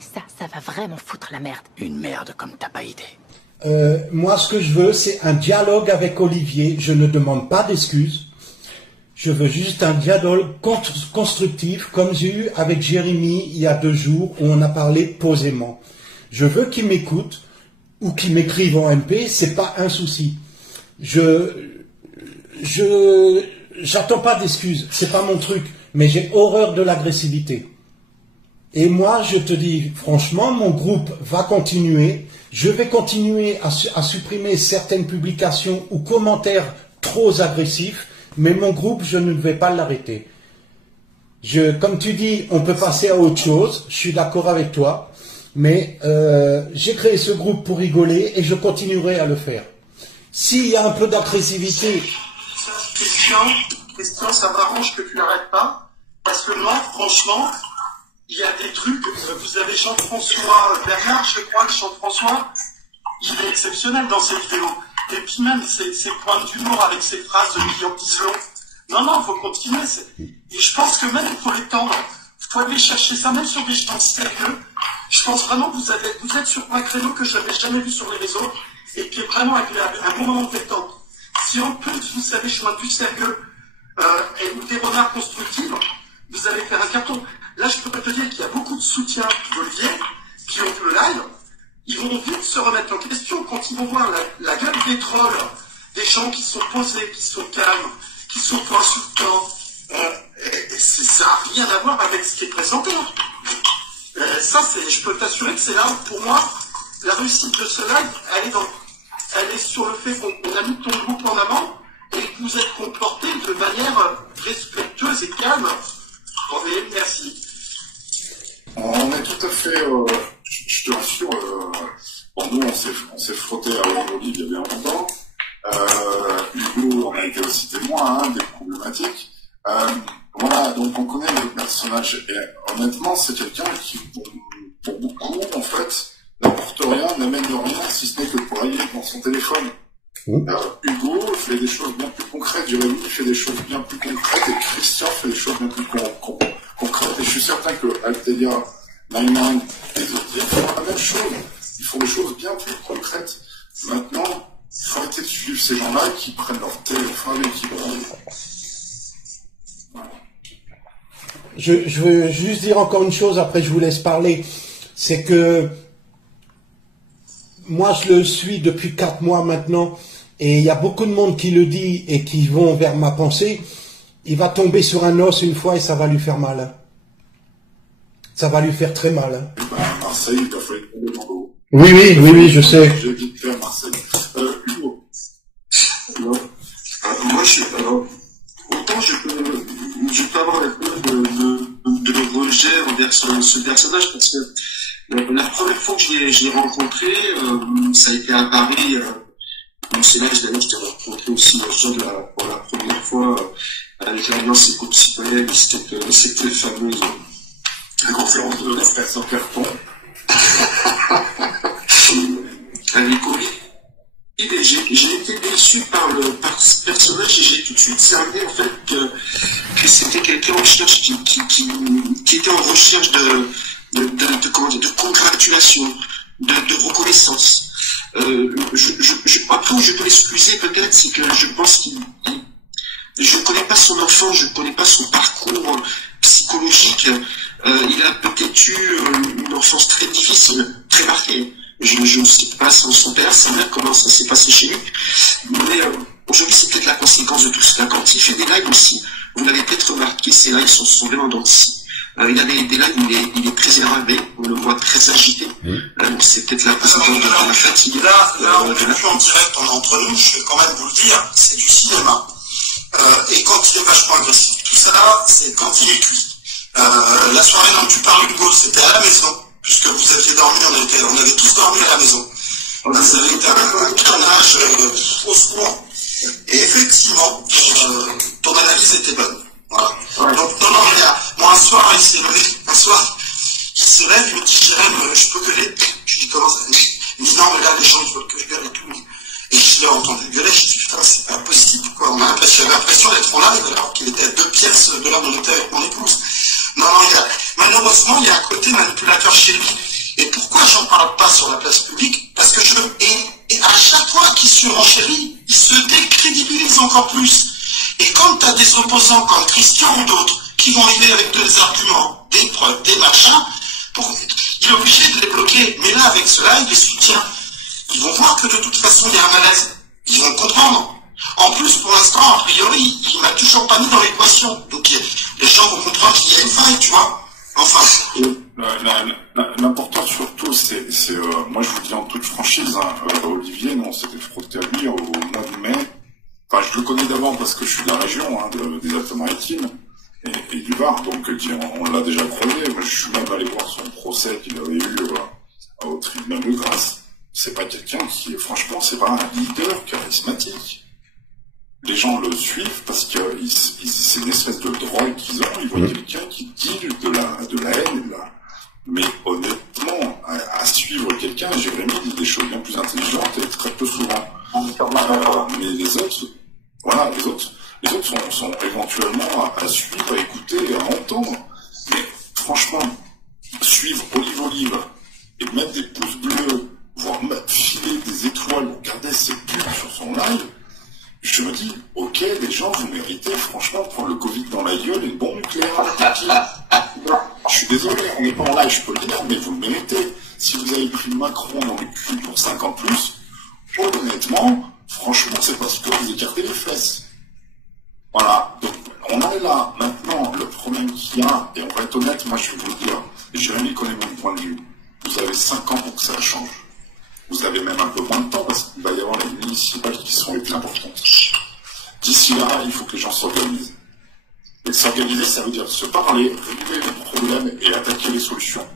Ça va vraiment foutre la merde. Une merde comme t'as pas idée. Moi, ce que je veux, c'est un dialogue avec Olivier. Je ne demande pas d'excuses. Je veux juste un dialogue constructif, comme j'ai eu avec Jérémy il y a 2 jours, où on a parlé posément. Je veux qu'il m'écoute, ou qu'il m'écrive en MP, c'est pas un souci. J'attends pas d'excuses, c'est pas mon truc, mais j'ai horreur de l'agressivité. Et moi, je te dis, franchement, mon groupe va continuer. Je vais continuer à supprimer certaines publications ou commentaires trop agressifs, mais mon groupe, je ne vais pas l'arrêter. Comme tu dis, on peut passer à autre chose, je suis d'accord avec toi, mais j'ai créé ce groupe pour rigoler et je continuerai à le faire. S'il y a un peu d'agressivité... Question, ça m'arrange que tu n'arrêtes pas, parce que moi, franchement... Il y a des trucs, vous avez Jean-François Bernard, je crois que Jean-François, il est exceptionnel dans ses vidéos. Et puis même ses points d'humour avec ses phrases de millions de non, il faut continuer. Et je pense que même il faut l'étendre. Il faut aller chercher ça, même sur des gens sérieux. Je pense vraiment que vous êtes sur un créneau que je n'avais jamais vu sur les réseaux, et qui est vraiment un bon moment de détente. Si en plus, vous savez, joindre du sérieux ou des remarques constructives, vous allez faire un carton. Là, je peux te dire qu'il y a beaucoup de soutien d'Olivier qui ont vu le live. Ils vont vite se remettre en question quand ils vont voir la gueule des trolls, des gens qui sont posés, qui sont calmes, qui sont pas insultants. Ça n'a rien à voir avec ce qui est présenté. Je peux t'assurer que c'est là, pour moi, la réussite de ce live, elle est sur le fait qu'on a mis ton groupe en avant et que vous êtes comporté de manière respectueuse et calme. Merci. On est tout à fait, je te rassure, bon, nous on s'est frotté à Olivier il y a bien longtemps, Hugo on a été aussi témoin des problématiques, voilà, donc on connaît le personnage, et honnêtement c'est quelqu'un qui, pour beaucoup en fait, n'apporte rien, n'amène rien, si ce n'est que pour aller dans son téléphone. Hugo fait des choses bien plus concrètes, Jérémy fait des choses bien plus concrètes, et Christian fait des choses bien plus concrètes. Et je suis certain que Altelia, Nine et les autres font la même chose. Ils font des choses bien plus concrètes. Maintenant, il faut arrêter de suivre ces gens-là qui prennent leur téléphone et qui voilà. Je veux juste dire encore une chose, après je vous laisse parler. C'est que moi je le suis depuis 4 mois maintenant, et il y a beaucoup de monde qui le dit et qui vont vers ma pensée. Il va tomber sur un os une fois et ça va lui faire mal. Hein. Ça va lui faire très mal. Hein. Marseille, il a fallu tomber dans l'eau. Oui, je sais. J'ai vite fait à Marseille. Hugo. Moi, autant je peux avoir un peu de rejet envers ce personnage, parce que la première fois que je l'ai rencontré, ça a été à Paris. C'est là que je l'ai rencontré aussi pour la première fois avec l'Alliance éco-citoyenne, c'était fameuse la conférence de la presse en carton. Avec Olivier, j'ai été déçu par ce personnage, et j'ai tout de suite cerné en fait que c'était quelqu'un en recherche qui était en recherche de congratulation, de reconnaissance. Après où je peux l'excuser peut-être, c'est que je pense je ne connais pas son enfant, je ne connais pas son parcours psychologique. Il a peut-être eu une enfance très difficile, très marquée. Je ne sais pas son père, sa mère, comment ça s'est passé chez lui. Mais aujourd'hui, c'est peut-être la conséquence de tout cela. Quand il fait des lives aussi, vous l'avez peut-être remarqué, ces lives sont vraiment dans le si. Il a des lives où il est très énervé, on le voit très agité. Donc c'est peut-être la conséquence de la fatigue. Là, on est plus en direct, on est entre nous, je vais quand même vous le dire, c'est du cinéma. Et quand il est vachement agressif, tout ça, c'est quand il est cuit. La soirée dont tu parles, Hugo, c'était à la maison, puisque vous aviez dormi, on avait tous dormi à la maison. Ça avait été un carnage au secours. Et effectivement, ton analyse était bonne. Voilà. Donc, non, moi, un soir, il s'est levé, il me dit, Jérém, je peux gueuler. Je lui dis, comment ça? Il me dit, non, mais là, les gens, ils veulent que je gueule et tout. Et je l'ai entendu gueuler, je dis, putain, c'est pas possible, quoi. J'avais l'impression d'être en live, alors qu'il était à 2 pièces de là où on était avec mon épouse. Non, malheureusement, il y a un côté manipulateur chez lui. Et pourquoi j'en parle pas sur la place publique? Parce que et à chaque fois qu'il surenchérit, il se décrédibilise encore plus. Et quand tu as des opposants comme Christian ou d'autres qui vont arriver avec des arguments, des preuves, des machins, il est obligé de les bloquer. Mais là, avec cela, il les soutient. Ils vont voir que de toute façon, il y a un malaise. Ils vont comprendre. En plus, pour l'instant, a priori, il m'a toujours pas mis dans l'équation. Donc, les gens vont comprendre qu'il y a une faille, tu vois. Enfin. L'important surtout, c'est moi je vous dis en toute franchise, hein, Olivier, nous on s'était frotté à lui au mois de mai. Enfin, je le connais d'avant parce que je suis de la région, hein, des Alpes-Maritimes et du Var, donc on l'a déjà croisé. Moi, je suis même allé voir son procès qu'il avait eu au tribunal de Grasse. C'est pas quelqu'un qui, franchement, c'est pas un leader charismatique. Les gens le suivent parce que c'est une espèce de drogue qu'ils ont. Ils voient quelqu'un qui deal de la haine et de la... Mais honnêtement, à suivre quelqu'un, Jérémy dit des choses bien plus intelligentes et très peu souvent. Mais les autres, voilà, les autres sont éventuellement à suivre, à écouter et à entendre. Mais franchement, suivre Olive et mettre des pouces bleus, voire filer des étoiles, regarder ses pubs sur son live, je me dis, ok, les gens, vous méritez franchement de prendre le Covid dans la gueule et une bombe nucléaire. Je suis désolé, on n'est pas en live, je peux le dire, mais vous le méritez. Si vous avez pris Macron dans le cul pour 5 ans de plus, honnêtement, franchement, c'est parce que vous écartez les fesses. Voilà. Donc, on en est là. Maintenant, le problème qu'il y a, et on va être honnête, moi je vais vous le dire, et Jérémy connaît mon point de vue, vous avez 5 ans pour que ça change. Vous avez même un peu moins de temps parce qu'il va y avoir les municipales qui sont les plus importantes. D'ici là, il faut que les gens s'organisent. Et s'organiser, ça veut dire se parler, régler les problèmes et attaquer les solutions.